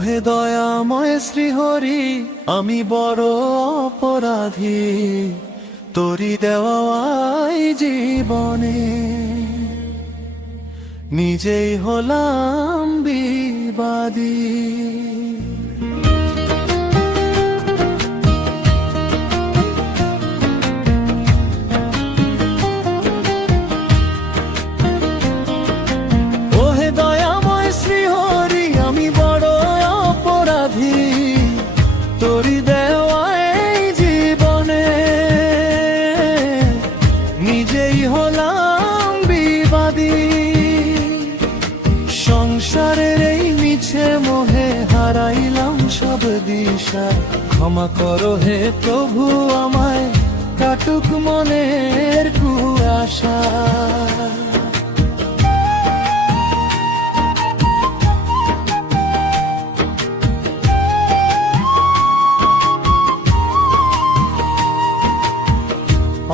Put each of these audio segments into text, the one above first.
ওহে দয়াময় শ্রীহরি, আমি বড় অপরাধী, তোরি দেওয়াই জীবনে নিজেই হলাম বিবাদী। তোরি দেওয়াই জীবনে নিজেই হলাম বিবাদী। সংসারের এই মিছে মোহে হারাইলাম সব দিশা, ক্ষমা করো হে প্রভু আমায়, কাটুক মনের কুয়াশা।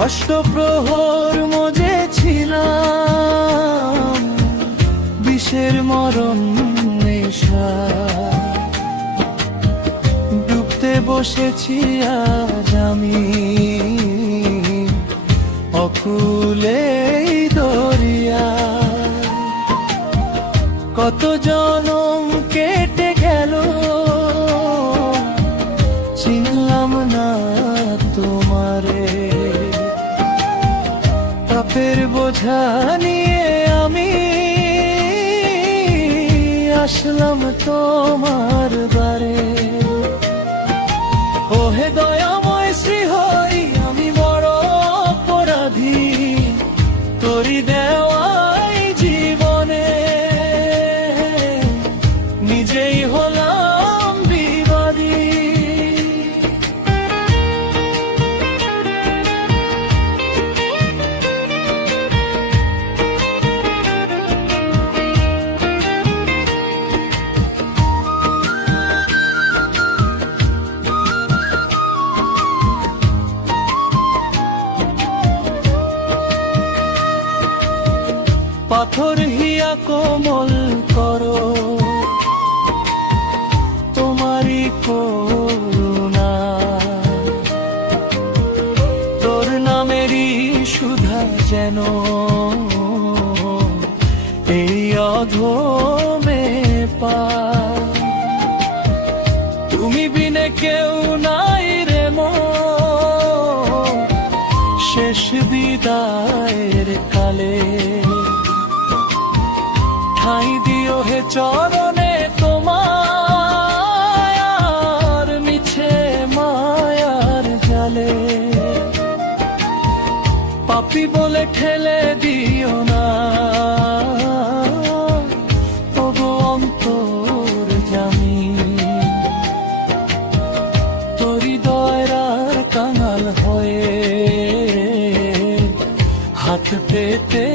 অষ্টপ্রহর মজেছিলাম বিষের মরণ নেশা, ডুবতে বসেছি আজ আমি অকুলে দরিয়া। কত জনম কেটে গেল চিনলাম না তোমারে, পাপের বোঝা নিয়ে আমি আসলাম তোমার দ্বারে। ওহে দয়াময় শ্রীহরি, আমি বড় অপরাধী, তোরি দেওয়াই জীবনে নিজেই হলাম বিবাদী। পাথর হিয়া কোমল করো তোমারি করুণা, তোর নামেরই সুধা যেন এই অধমে পায়। তুমি বিনে কেউ নাই রে মন, শেষ বিদায়ের কালে ঠাঁই দিও হে চরণে তোমার, মিছে মায়ার জালে পাপী বলে ঠেলে দিও না, তবু অন্তর জামি তোরি দয়ার কাঙাল হয়ে হাত পেতে